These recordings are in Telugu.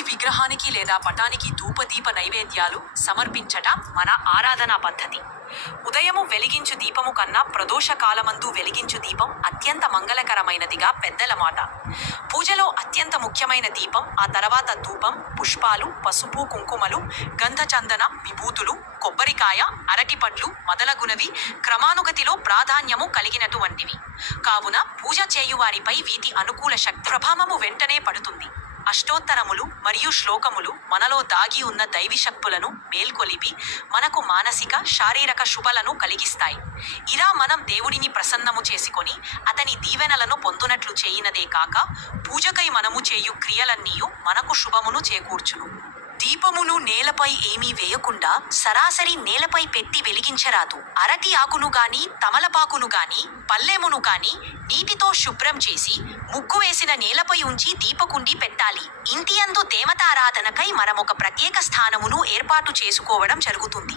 దేవుడి విగ్రహానికి లేదా పటానికి ధూపదీప నైవేద్యాలు సమర్పించటం మన ఆరాధనా పద్ధతి. ఉదయము వెలిగించు దీపము కన్నా ప్రదోష కాలమందు వెలిగించు దీపం అత్యంత మంగళకరమైనదిగా పెద్దల మాట. పూజలో అత్యంత ముఖ్యమైన దీపం, ఆ తర్వాత ధూపం, పుష్పాలు, పసుపు, కుంకుమలు, గంధచందన, విభూతులు, కొబ్బరికాయ, అరటిపండ్లు మొదలగునవి క్రమానుగతిలో ప్రాధాన్యము కలిగినటువంటివి. కావున పూజ చేయువారిపై వీటి అనుకూల శక్తి ప్రభావము వెంటనే పడుతుంది. అష్టోత్తరములు మరియు శ్లోకములు మనలో దాగి ఉన్న దైవశక్తులను మేల్కొలిపి మనకు మానసిక, శారీరక శుభలను కలిగిస్తాయి. ఇలా మనం దేవుడిని ప్రసన్నము చేసుకొని అతని దీవెనలను పొందునట్లు చేయినదే కాక పూజకై మనము చేయు క్రియలన్నీయు మనకు శుభమును చేకూర్చును. దీపమును నేలపై ఏమీ వేయకుండా సరాసరి నేలపై పెట్టి వెలిగించరాదు. అరటి ఆకును గాని, తమలపాకును గాని, పల్లెమును గాని నీటితో శుభ్రం చేసి ముగ్గు వేసిన నేలపై ఉంచి దీపకుండి పెట్టాలి. ఇంటి యందు దేవతారాధనకై మనమొక ప్రత్యేక స్థానమును ఏర్పాటు చేసుకోవడం జరుగుతుంది.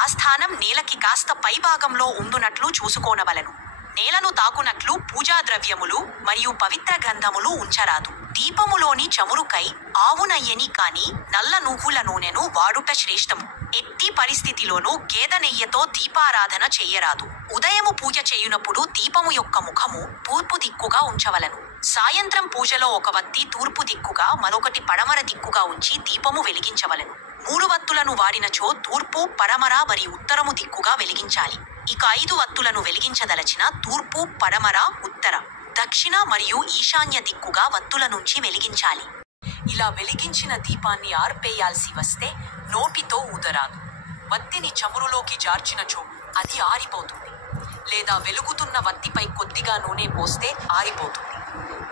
ఆ స్థానం నేలకి కాస్త పైభాగంలో ఉండునట్లు చూసుకోనవలెను. నేలను తాకునట్లు పూజా ద్రవ్యములు మరియు పవిత్ర గ్రంథములు ఉంచరాదు. దీపములోని చమురుకై ఆవు నెయ్యని కాని నల్ల నువ్వుల నూనెను వాడుట శ్రేష్టము. ఎట్టి పరిస్థితిలోనూ గేద నెయ్యతో దీపారాధన చెయ్యరాదు. ఉదయము పూజ చేయునప్పుడు దీపము యొక్క ముఖము తూర్పు దిక్కుగా ఉంచవలెను. సాయంత్రం పూజలో ఒక వత్తి తూర్పు దిక్కుగా, మరొకటి పడమర దిక్కుగా ఉంచి దీపము వెలిగించవలెను. 3 వత్తులను వాడినచో తూర్పు, పడమర మరియు ఉత్తరము దిక్కుగా వెలిగించాలి. ఇక 5 వత్తులను వెలిగించదలచిన తూర్పు, పడమర, ఉత్తర, దక్షిణ మరియు ఈశాన్య దిక్కుగా వత్తుల నుంచి వెలిగించాలి. ఇలా వెలిగించిన దీపాన్ని ఆర్పేయాల్సి వస్తే నోటితో ఊదరాదు. వత్తిని చమురులోకి జార్చినచో అది ఆరిపోతుంది, లేదా వెలుగుతున్న వత్తిపై కొద్దిగా నూనె పోస్తే ఆరిపోతుంది.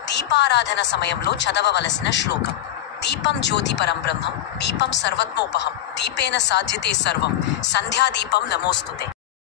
దీపారాధన సమయంలో చదవవలసిన శ్లోకం: దీపం జ్యోతిపరం బ్రహ్మం, దీపం సర్వత్మోపహం, దీపేన సాధ్యతే సర్వం, సంధ్యాదీపం నమోస్తుతే.